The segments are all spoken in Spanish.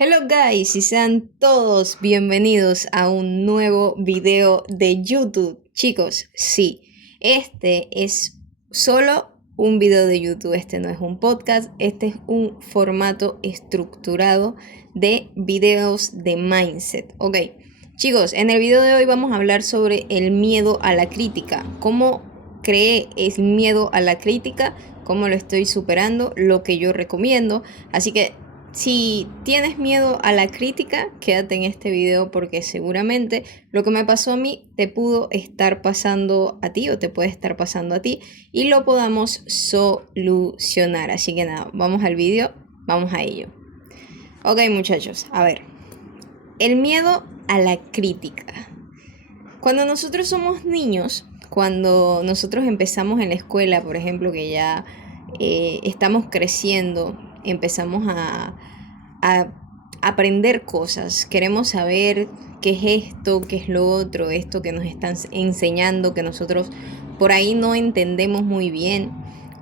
Hello guys y sean todos bienvenidos a un nuevo video de YouTube. Chicos, sí, este es solo un video de YouTube, este no es un podcast, este es un formato estructurado de videos de mindset. Ok, chicos, en el video de hoy vamos a hablar sobre el miedo a la crítica, cómo creé el miedo a la crítica, cómo lo estoy superando, lo que yo recomiendo, así que si tienes miedo a la crítica, quédate en este video porque seguramente lo que me pasó a mí te pudo estar pasando a ti o te puede estar pasando a ti y lo podamos solucionar. Así que nada, vamos al video, vamos a ello. Ok muchachos, a ver, el miedo a la crítica. Cuando nosotros somos niños, cuando nosotros empezamos en la escuela, por ejemplo, que ya estamos creciendo, empezamos a aprender cosas, queremos saber qué es esto, qué es lo otro, esto que nos están enseñando, que nosotros por ahí no entendemos muy bien.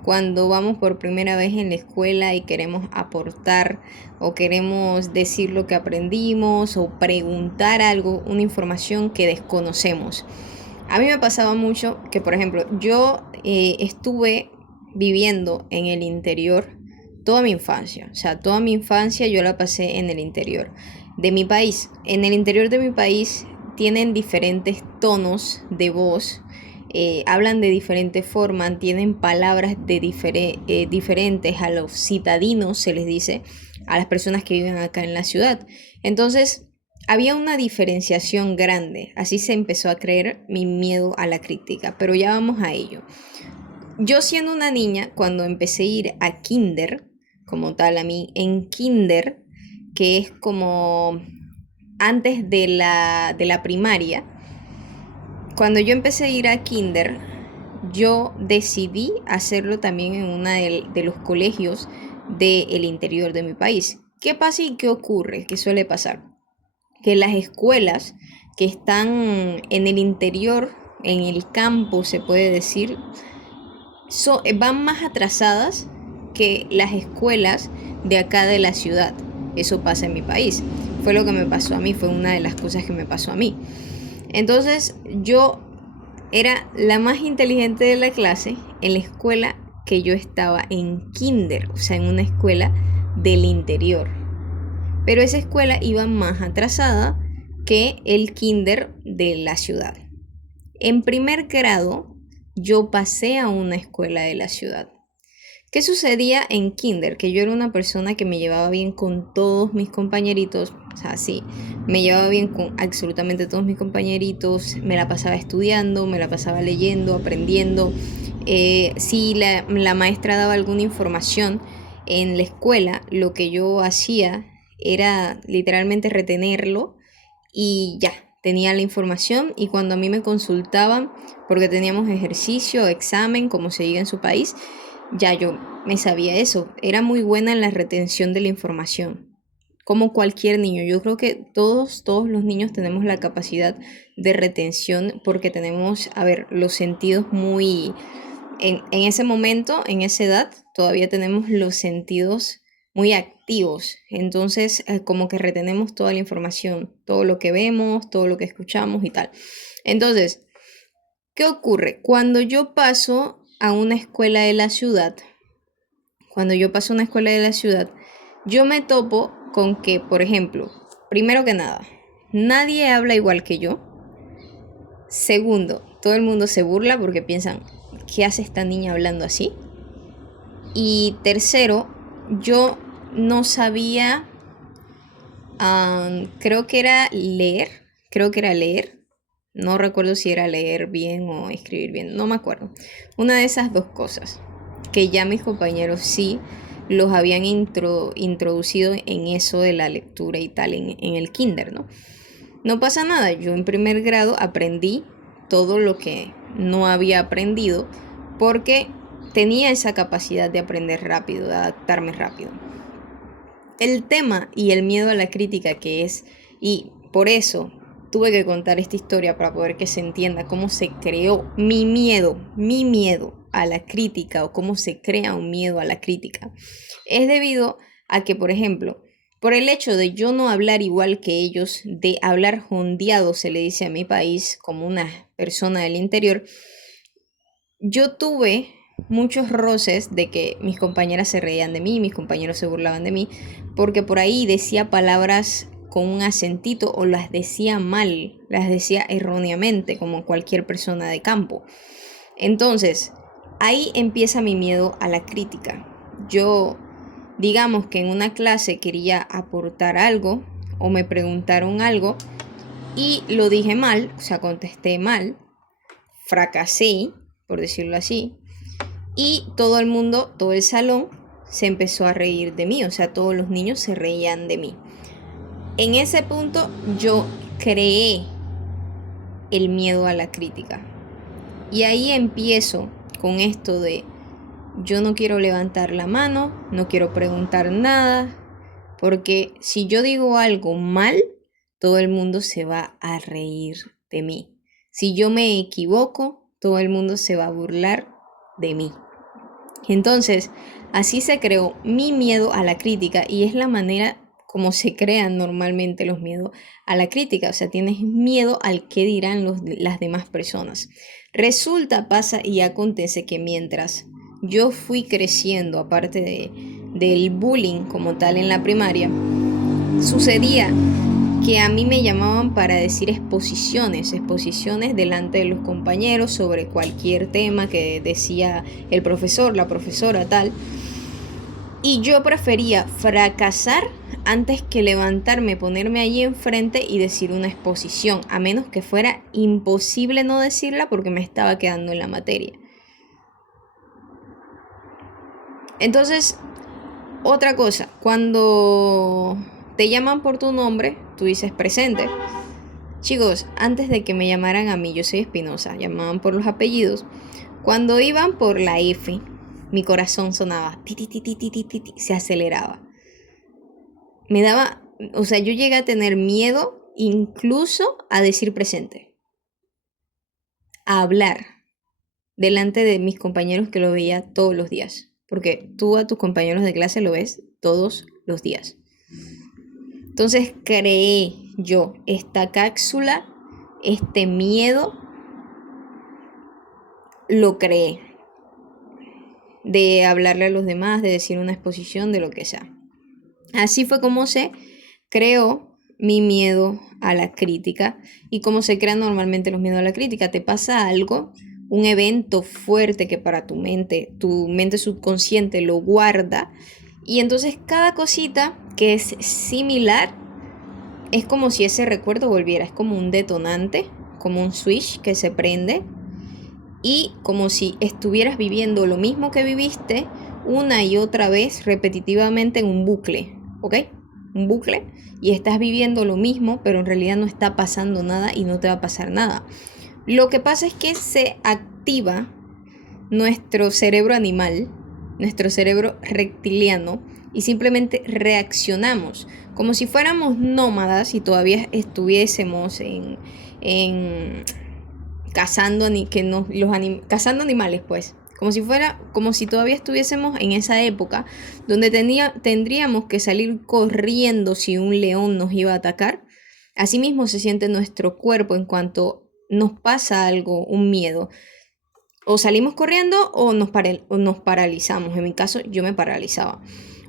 Cuando vamos por primera vez en la escuela y queremos aportar o queremos decir lo que aprendimos o preguntar algo, una información que desconocemos. A mí me pasaba mucho que, por ejemplo, yo estuve viviendo en el interior toda mi infancia. O sea, toda mi infancia yo la pasé en el interior de mi país. En el interior de mi país tienen diferentes tonos de voz, hablan de diferente forma, tienen palabras de diferentes. A los citadinos se les dice, a las personas que viven acá en la ciudad. Entonces, había una diferenciación grande, así se empezó a creer mi miedo a la crítica, pero ya vamos a ello. Yo siendo una niña, cuando empecé a ir a kinder, como tal, a mí en kinder, que es como antes de la primaria, cuando yo empecé a ir a kinder, yo decidí hacerlo también en uno de los colegios del interior de mi país. ¿Qué pasa y qué ocurre? ¿Qué suele pasar? Que las escuelas que están en el interior, en el campo, se puede decir, van más atrasadas que las escuelas de acá de la ciudad. Eso pasa en mi país. Fue lo que me pasó a mí, fue una de las cosas que me pasó a mí. Entonces yo era la más inteligente de la clase en la escuela que yo estaba en kinder, o sea, en una escuela del interior. Pero esa escuela iba más atrasada que el kinder de la ciudad. En primer grado, yo pasé a una escuela de la ciudad. ¿Qué sucedía en kinder? Que yo era una persona que me llevaba bien con todos mis compañeritos, o sea, sí, me llevaba bien con absolutamente todos mis compañeritos, me la pasaba estudiando, me la pasaba leyendo, aprendiendo. Si la maestra daba alguna información en la escuela, lo que yo hacía era literalmente retenerlo y ya, tenía la información y cuando a mí me consultaban, porque teníamos ejercicio, examen, como se diga en su país, ya yo me sabía eso. Era muy buena en la retención de la información. Como cualquier niño, yo creo que todos los niños tenemos la capacidad de retención porque tenemos, a ver, los sentidos muy, en ese momento, en esa edad, todavía tenemos los sentidos muy activos. Entonces, como que retenemos toda la información, todo lo que vemos, todo lo que escuchamos y tal. Entonces, ¿qué ocurre? Cuando yo paso a una escuela de la ciudad, cuando yo paso a una escuela de la ciudad, yo me topo con que, por ejemplo, primero que nada, nadie habla igual que yo. Segundo, todo el mundo se burla porque piensan, ¿qué hace esta niña hablando así? Y tercero, yo no sabía, creo que era leer, no recuerdo si era leer bien o escribir bien, no me acuerdo. Una de esas dos cosas, que ya mis compañeros sí los habían introducido en eso de la lectura y tal en el kinder, ¿no? No pasa nada, yo en primer grado aprendí todo lo que no había aprendido porque tenía esa capacidad de aprender rápido, de adaptarme rápido. El tema y el miedo a la crítica que es, y por eso tuve que contar esta historia para poder que se entienda cómo se creó mi miedo a la crítica o cómo se crea un miedo a la crítica. Es debido a que, por ejemplo, Por el hecho de yo no hablar igual que ellos, de hablar jondeado, se le dice a mi país, como una persona del interior, yo tuve muchos roces de que mis compañeras se reían de mí, mis compañeros se burlaban de mí, porque por ahí decía palabras con un acentito o las decía mal, las decía erróneamente, como cualquier persona de campo. Entonces, ahí empieza mi miedo a la crítica. Yo, digamos que en una clase quería aportar algo o me preguntaron algo y lo dije mal, o sea, contesté mal, fracasé, por decirlo así, y todo el mundo, todo el salón se empezó a reír de mí, o sea, todos los niños se reían de mí. En ese punto yo creé el miedo a la crítica. Y ahí empiezo con esto de yo no quiero levantar la mano, no quiero preguntar nada, porque si yo digo algo mal, todo el mundo se va a reír de mí. Si yo me equivoco, todo el mundo se va a burlar de mí. Entonces, así se creó mi miedo a la crítica y es la manera como se crean normalmente los miedos a la crítica. O sea, tienes miedo al que dirán las demás personas. Resulta, pasa y acontece que mientras yo fui creciendo, aparte del bullying como tal en la primaria, sucedía que a mí me llamaban para decir exposiciones delante de los compañeros sobre cualquier tema que decía el profesor, la profesora, tal. Y yo prefería fracasar antes que levantarme, ponerme allí enfrente y decir una exposición, a menos que fuera imposible no decirla porque me estaba quedando en la materia. Entonces, otra cosa, cuando te llaman por tu nombre, tú dices presente. Chicos, antes de que me llamaran a mí, yo soy Espinosa, llamaban por los apellidos. Cuando iban por la F, mi corazón sonaba, ti, ti, ti, ti, ti, ti, ti, se aceleraba. Me daba, o sea, yo llegué a tener miedo incluso a decir presente, a hablar delante de mis compañeros que lo veía todos los días, porque tú a tus compañeros de clase lo ves todos los días. Entonces creé yo esta cápsula, este miedo, lo creé, de hablarle a los demás, de decir una exposición, de lo que sea. Así fue como se creó mi miedo a la crítica y cómo se crean normalmente los miedos a la crítica. Te pasa algo, un evento fuerte que para tu mente subconsciente lo guarda y entonces cada cosita que es similar es como si ese recuerdo volviera, es como un detonante, como un switch que se prende y como si estuvieras viviendo lo mismo que viviste una y otra vez repetitivamente en un bucle, ¿ok? Un bucle y estás viviendo lo mismo, pero en realidad no está pasando nada y no te va a pasar nada. Lo que pasa es que se activa nuestro cerebro animal, nuestro cerebro reptiliano y simplemente reaccionamos como si fuéramos nómadas y todavía estuviésemos cazando, cazando animales, pues. Como si todavía estuviésemos en esa época donde tendríamos que salir corriendo si un león nos iba a atacar. Asimismo se siente nuestro cuerpo en cuanto nos pasa algo, un miedo. O salimos corriendo o nos paralizamos. En mi caso, yo me paralizaba.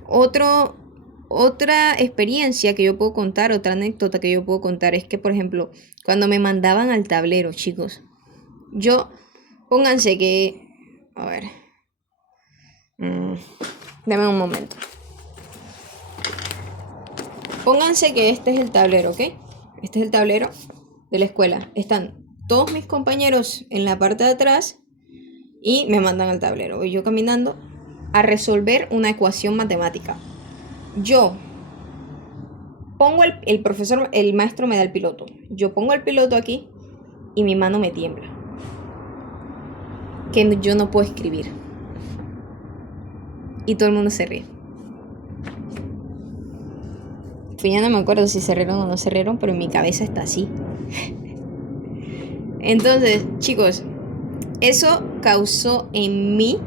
Otra experiencia que yo puedo contar, otra anécdota que yo puedo contar es que, por ejemplo, cuando me mandaban al tablero, chicos, pónganse que, a ver, dame un momento. Pónganse que este es el tablero, ¿ok? Este es el tablero de la escuela. Están todos mis compañeros en la parte de atrás y me mandan al tablero. Voy yo caminando a resolver una ecuación matemática. Yo pongo el profesor, el maestro me da el piloto. Yo pongo el piloto aquí y mi mano me tiembla. Que yo no puedo escribir. Y todo el mundo se ríe. Pues ya no me acuerdo si se rieron o no se rieron, pero en mi cabeza está así. Entonces, chicos, eso causó en mí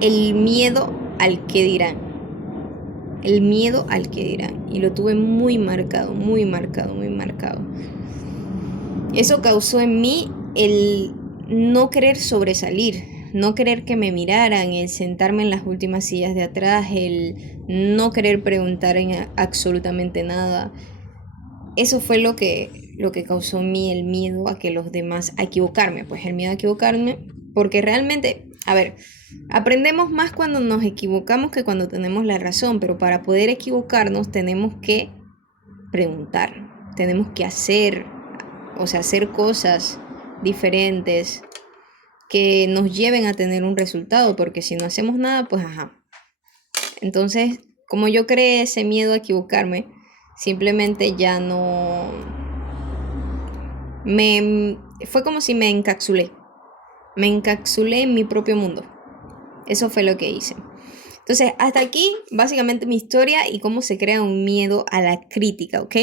el miedo al que dirán. el miedo al que dirán. Y lo tuve muy marcado, muy marcado, muy marcado. Eso causó en mí el no querer sobresalir, no querer que me miraran, el sentarme en las últimas sillas de atrás, el no querer preguntar en absolutamente nada. Eso fue lo que causó en mí el miedo a que los demás, a equivocarme, pues el miedo a equivocarme, porque realmente, a ver, aprendemos más cuando nos equivocamos que cuando tenemos la razón, pero para poder equivocarnos tenemos que preguntar, tenemos que hacer, o sea, hacer cosas diferentes que nos lleven a tener un resultado, porque si no hacemos nada, pues ajá. Entonces, como yo creé ese miedo a equivocarme, simplemente ya no... Fue como si me encapsulé en mi propio mundo. Eso fue lo que hice. Entonces, hasta aquí básicamente mi historia y cómo se crea un miedo a la crítica, ¿ok?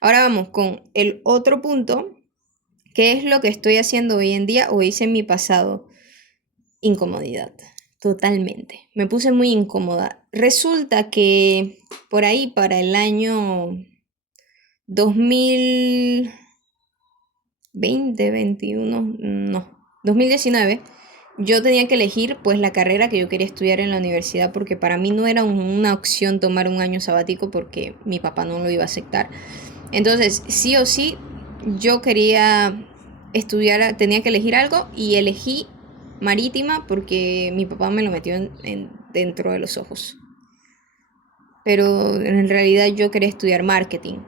Ahora vamos con el otro punto, que es lo que estoy haciendo hoy en día o hice en mi pasado. Incomodidad, totalmente. Me puse muy incómoda. Resulta que por ahí, para el año 2020, 21, no, 2019, yo tenía que elegir pues la carrera que yo quería estudiar en la universidad porque para mí no era una opción tomar un año sabático porque mi papá no lo iba a aceptar. Entonces, sí o sí, yo quería estudiar, tenía que elegir algo y elegí marítima porque mi papá me lo metió dentro de los ojos. Pero en realidad yo quería estudiar marketing.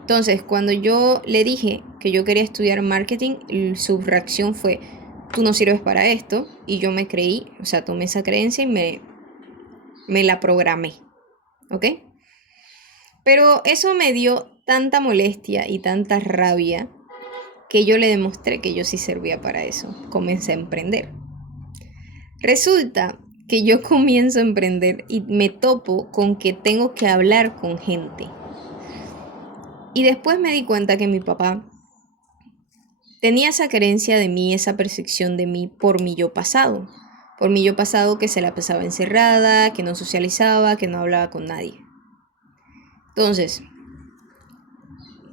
Entonces, cuando yo le dije que yo quería estudiar marketing, su reacción fue, tú no sirves para esto. Y yo me creí, o sea, tomé esa creencia y me la programé. ¿Ok? Pero eso me dio tanta molestia y tanta rabia que yo le demostré que yo sí servía para eso. Comencé a emprender. Resulta que yo comienzo a emprender y me topo con que tengo que hablar con gente. Y después me di cuenta que mi papá tenía esa creencia de mí, esa percepción de mí por mi yo pasado. Por mi yo pasado que se la pasaba encerrada, que no socializaba, que no hablaba con nadie. Entonces,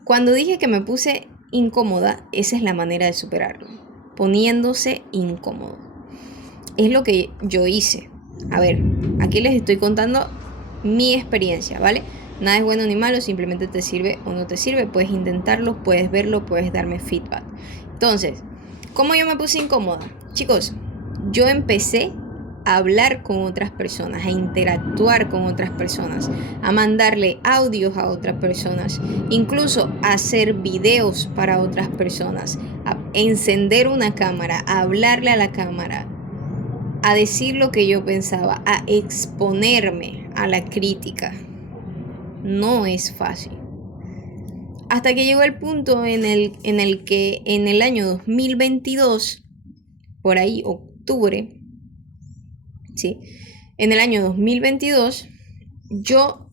cuando dije que me puse incómoda, esa es la manera de superarlo. Poniéndose incómodo. Es lo que yo hice. A ver, aquí les estoy contando mi experiencia, ¿vale? Nada es bueno ni malo, simplemente te sirve o no te sirve. Puedes intentarlo, puedes verlo, puedes darme feedback. Entonces, ¿cómo yo me puse incómoda? Chicos, yo empecé a hablar con otras personas, a interactuar con otras personas, a mandarle audios a otras personas, incluso a hacer videos para otras personas, a encender una cámara, a hablarle a la cámara, a decir lo que yo pensaba, a exponerme a la crítica. No es fácil. Hasta que llegó el punto en el que en el año 2022, por ahí octubre, ¿sí? En el año 2022, yo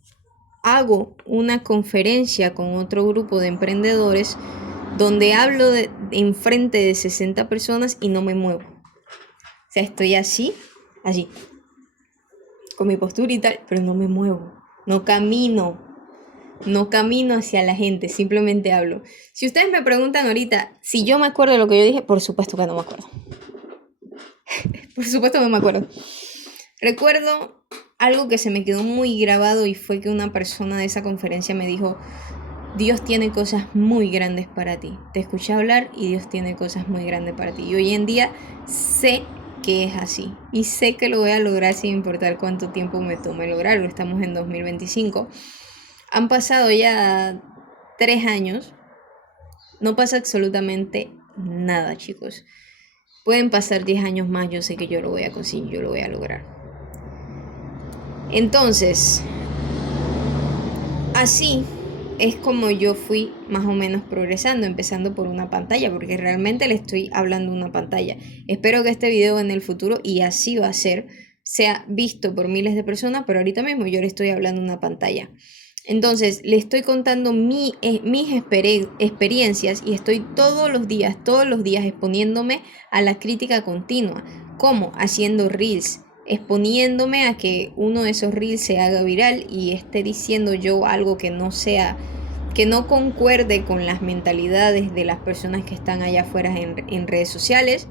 hago una conferencia con otro grupo de emprendedores donde hablo en frente de 60 personas y no me muevo. O sea, estoy así, con mi postura y tal, pero no me muevo, no camino hacia la gente, simplemente hablo. Si ustedes me preguntan ahorita si yo me acuerdo de lo que yo dije, por supuesto que no me acuerdo. Por supuesto que no me acuerdo. Recuerdo algo que se me quedó muy grabado y fue que una persona de esa conferencia me dijo, Dios tiene cosas muy grandes para ti. Te escuché hablar y Dios tiene cosas muy grandes para ti. Y hoy en día sé que es así. Y sé que lo voy a lograr sin importar cuánto tiempo me tome lograrlo. Estamos en 2025. Han pasado ya 3 años. No pasa absolutamente nada, chicos. Pueden pasar 10 años más. Yo sé que yo lo voy a conseguir, yo lo voy a lograr. Entonces, así es como yo fui más o menos progresando, empezando por una pantalla, porque realmente le estoy hablando a una pantalla. Espero que este video en el futuro, y así va a ser, sea visto por miles de personas, pero ahorita mismo yo le estoy hablando a una pantalla. Entonces, le estoy contando mis experiencias y estoy todos los días exponiéndome a la crítica continua. ¿Cómo? Haciendo reels, exponiéndome a que uno de esos reels se haga viral y esté diciendo yo algo que no sea, que no concuerde con las mentalidades de las personas que están allá afuera en redes sociales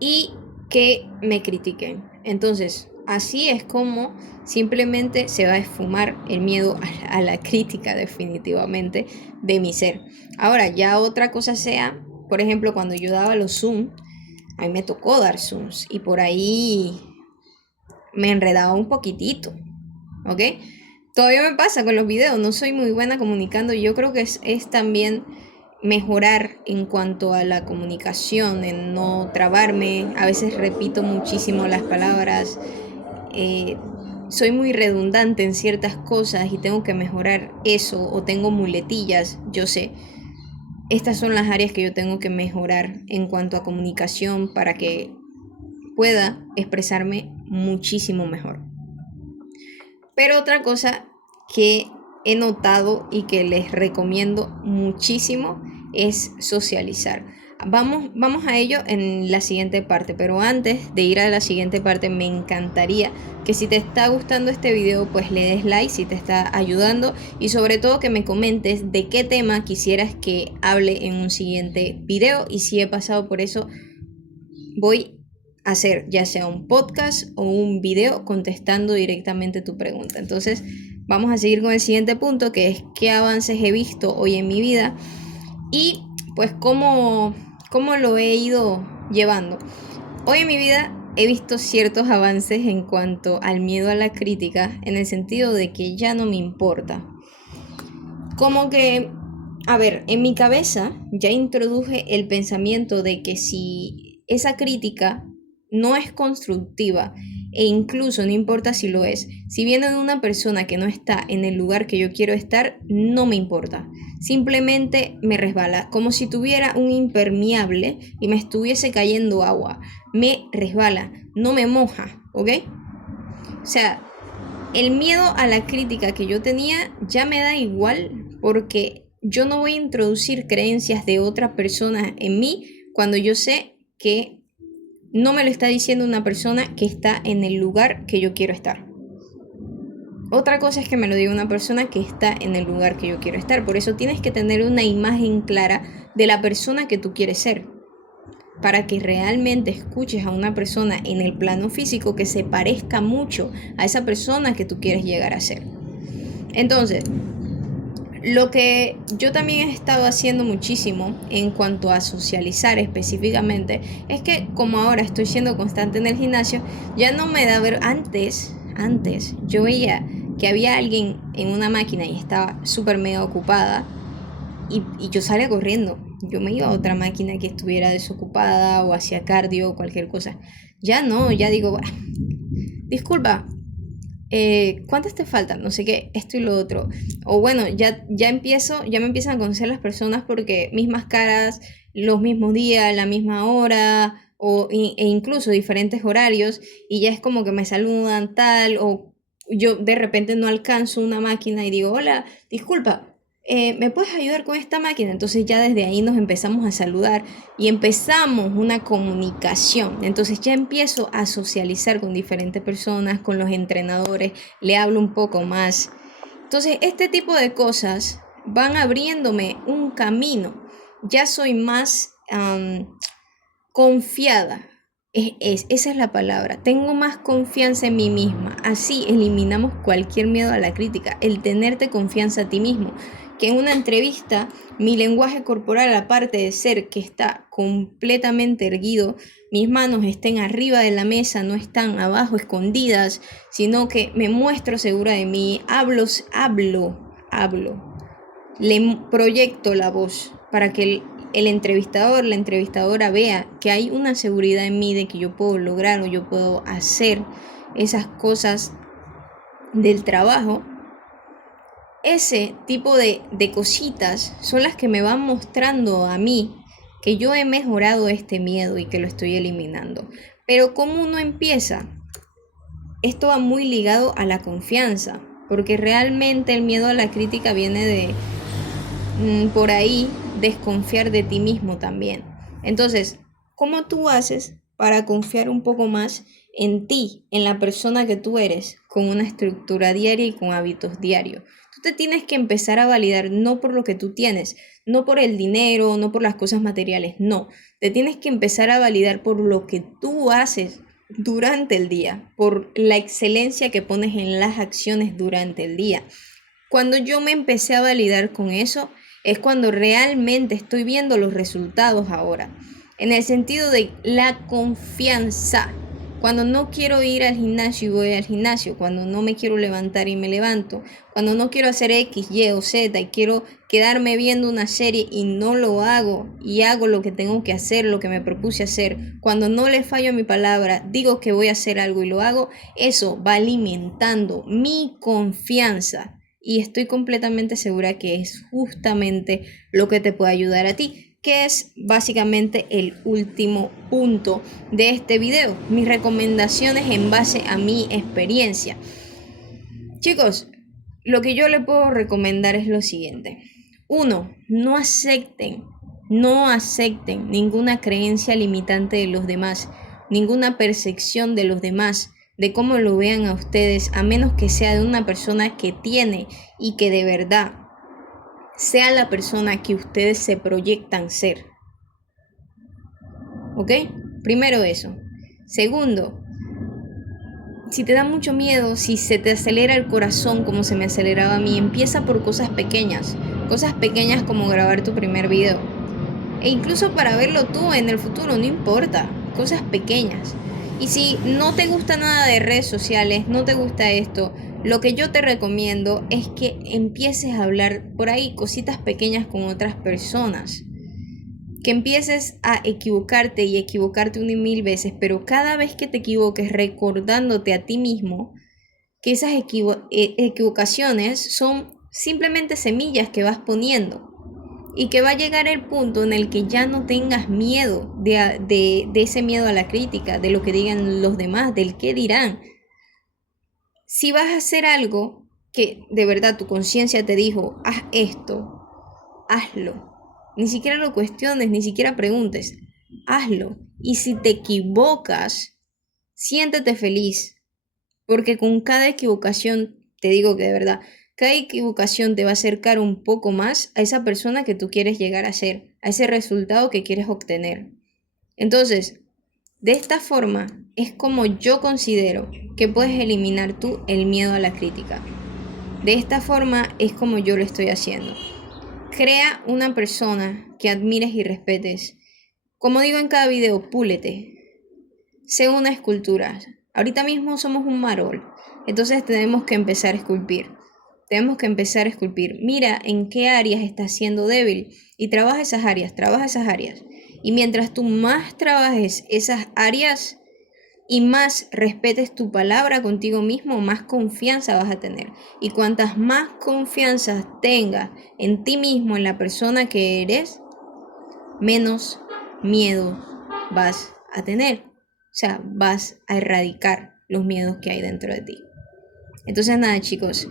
y que me critiquen. Entonces, así es como simplemente se va a esfumar el miedo a la crítica definitivamente de mi ser. Ahora, ya otra cosa sea, por ejemplo, cuando yo daba los Zoom, a mí me tocó dar Zooms y por ahí me enredaba un poquitito, ¿ok? Todavía me pasa con los videos, no soy muy buena comunicando. Yo creo que es también mejorar en cuanto a la comunicación, en no trabarme. A veces repito muchísimo las palabras, eh, soy muy redundante en ciertas cosas y tengo que mejorar eso, o tengo muletillas, yo sé. Estas son las áreas que yo tengo que mejorar en cuanto a comunicación para que pueda expresarme muchísimo mejor. Pero otra cosa que he notado y que les recomiendo muchísimo es socializar. Vamos a ello en la siguiente parte, pero antes de ir a la siguiente parte me encantaría que si te está gustando este video pues le des like si te está ayudando y sobre todo que me comentes de qué tema quisieras que hable en un siguiente video y si he pasado por eso voy a hacer ya sea un podcast o un video contestando directamente tu pregunta. Entonces vamos a seguir con el siguiente punto que es qué avances he visto hoy en mi vida y pues cómo lo he ido llevando. Hoy en mi vida he visto ciertos avances en cuanto al miedo a la crítica, en el sentido de que ya no me importa. Como que, a ver, en mi cabeza ya introduje el pensamiento de que si esa crítica no es constructiva, e incluso no importa si lo es, si viene de una persona que no está en el lugar que yo quiero estar, no me importa. Simplemente me resbala, como si tuviera un impermeable y me estuviese cayendo agua. Me resbala, no me moja, ¿ok? O sea, el miedo a la crítica que yo tenía ya me da igual porque yo no voy a introducir creencias de otra persona en mí cuando yo sé que no me lo está diciendo una persona que está en el lugar que yo quiero estar. Otra cosa es que me lo diga una persona que está en el lugar que yo quiero estar. Por eso tienes que tener una imagen clara de la persona que tú quieres ser, para que realmente escuches a una persona en el plano físico que se parezca mucho a esa persona que tú quieres llegar a ser. Entonces, lo que yo también he estado haciendo muchísimo en cuanto a socializar específicamente es que como ahora estoy siendo constante en el gimnasio, ya no me da ver. Antes yo veía que había alguien en una máquina y estaba súper mega ocupada y yo salía corriendo. Yo me iba a otra máquina que estuviera desocupada o hacía cardio o cualquier cosa. Ya no, ya digo, disculpa, ¿cuántas te faltan? No sé qué, esto y lo otro. O bueno, ya me empiezan a conocer las personas porque mismas caras, los mismos días, la misma hora, e incluso diferentes horarios, y ya es como que me saludan tal, o yo de repente no alcanzo una máquina y digo, hola, disculpa, ¿me puedes ayudar con esta máquina? Entonces ya desde ahí nos empezamos a saludar y empezamos una comunicación. Entonces ya empiezo a socializar con diferentes personas, con los entrenadores, le hablo un poco más. Entonces este tipo de cosas van abriéndome un camino. Ya soy más confiada. Esa es la palabra. Tengo más confianza en mí misma. Así eliminamos cualquier miedo a la crítica. El tenerte confianza a ti mismo. Que en una entrevista mi lenguaje corporal, aparte de ser que está completamente erguido, mis manos estén arriba de la mesa, no están abajo escondidas, sino que me muestro segura de mí, hablo, le proyecto la voz para que el entrevistador, la entrevistadora vea que hay una seguridad en mí de que yo puedo lograr o yo puedo hacer esas cosas del trabajo. Ese tipo de cositas son las que me van mostrando a mí que yo he mejorado este miedo y que lo estoy eliminando. Pero ¿cómo uno empieza? Esto va muy ligado a la confianza, porque realmente el miedo a la crítica viene de, por ahí, desconfiar de ti mismo también. Entonces, ¿cómo tú haces para confiar un poco más en ti, en la persona que tú eres, con una estructura diaria y con hábitos diarios. Tú te tienes que empezar a validar no por lo que tú tienes, no por el dinero, no por las cosas materiales, no. Te tienes que empezar a validar por lo que tú haces durante el día, por la excelencia que pones en las acciones durante el día. Cuando yo me empecé a validar con eso, es cuando realmente estoy viendo los resultados ahora. En el sentido de la confianza. Cuando no quiero ir al gimnasio y voy al gimnasio. Cuando no me quiero levantar y me levanto. Cuando no quiero hacer X, Y o Z y quiero quedarme viendo una serie y no lo hago. Y hago lo que tengo que hacer, lo que me propuse hacer. Cuando no le fallo a mi palabra, digo que voy a hacer algo y lo hago. Eso va alimentando mi confianza. Y estoy completamente segura que es justamente lo que te puede ayudar a ti, que es básicamente el último punto de este video. Mis recomendaciones en base a mi experiencia. Chicos, lo que yo les puedo recomendar es lo siguiente. 1. No acepten ninguna creencia limitante de los demás, ninguna percepción de los demás, de cómo lo vean a ustedes, a menos que sea de una persona que tiene y que de verdad sea la persona que ustedes se proyectan ser. ¿Ok? Primero eso. Segundo, si te da mucho miedo, si se te acelera el corazón como se me aceleraba a mí, empieza por cosas pequeñas como grabar tu primer video. E incluso para verlo tú en el futuro, no importa, cosas pequeñas. Y si no te gusta nada de redes sociales, no te gusta esto, lo que yo te recomiendo es que empieces a hablar por ahí cositas pequeñas con otras personas. Que empieces a equivocarte y equivocarte 1,000 veces, pero cada vez que te equivoques recordándote a ti mismo que esas equivocaciones son simplemente semillas que vas poniendo. Y que va a llegar el punto en el que ya no tengas miedo de ese miedo a la crítica, de lo que digan los demás, del qué dirán. Si vas a hacer algo que de verdad tu conciencia te dijo, haz esto, hazlo. Ni siquiera lo cuestiones, ni siquiera preguntes, hazlo. Y si te equivocas, siéntete feliz, porque con cada equivocación, te digo que de verdad, cada equivocación te va a acercar un poco más a esa persona que tú quieres llegar a ser, a ese resultado que quieres obtener. Entonces, de esta forma es como yo considero que puedes eliminar tú el miedo a la crítica. De esta forma es como yo lo estoy haciendo. Crea una persona que admires y respetes. Como digo en cada video, púlete. Sé una escultura. Ahorita mismo somos un marol. Entonces tenemos que empezar a esculpir. Mira en qué áreas estás siendo débil y trabaja esas áreas. Y mientras tú más trabajes esas áreas y más respetes tu palabra contigo mismo, más confianza vas a tener. Y cuantas más confianza tengas en ti mismo, en la persona que eres, menos miedo vas a tener. O sea, vas a erradicar los miedos que hay dentro de ti. Entonces nada, chicos,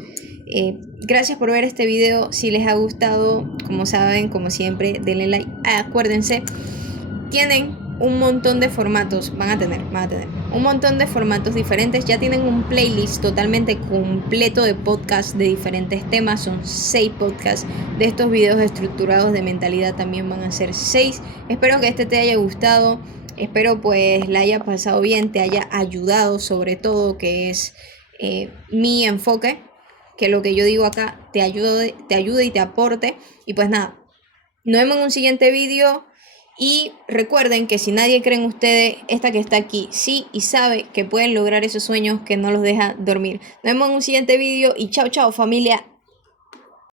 gracias por ver este video. Si les ha gustado, como saben, como siempre, denle like. Acuérdense, tienen un montón de formatos, van a tener un montón de formatos diferentes. Ya tienen un playlist totalmente completo de podcasts de diferentes temas. Son 6 podcasts. De estos videos estructurados de mentalidad también van a ser 6. Espero que este te haya gustado. Espero pues la haya pasado bien, te haya ayudado, sobre todo, que es mi enfoque, que lo que yo digo acá te ayude y te aporte. Y pues nada, nos vemos en un siguiente vídeo. Y recuerden que si nadie cree en ustedes, esta que está aquí sí y sabe que pueden lograr esos sueños que no los deja dormir. Nos vemos en un siguiente vídeo y chao, chao, familia.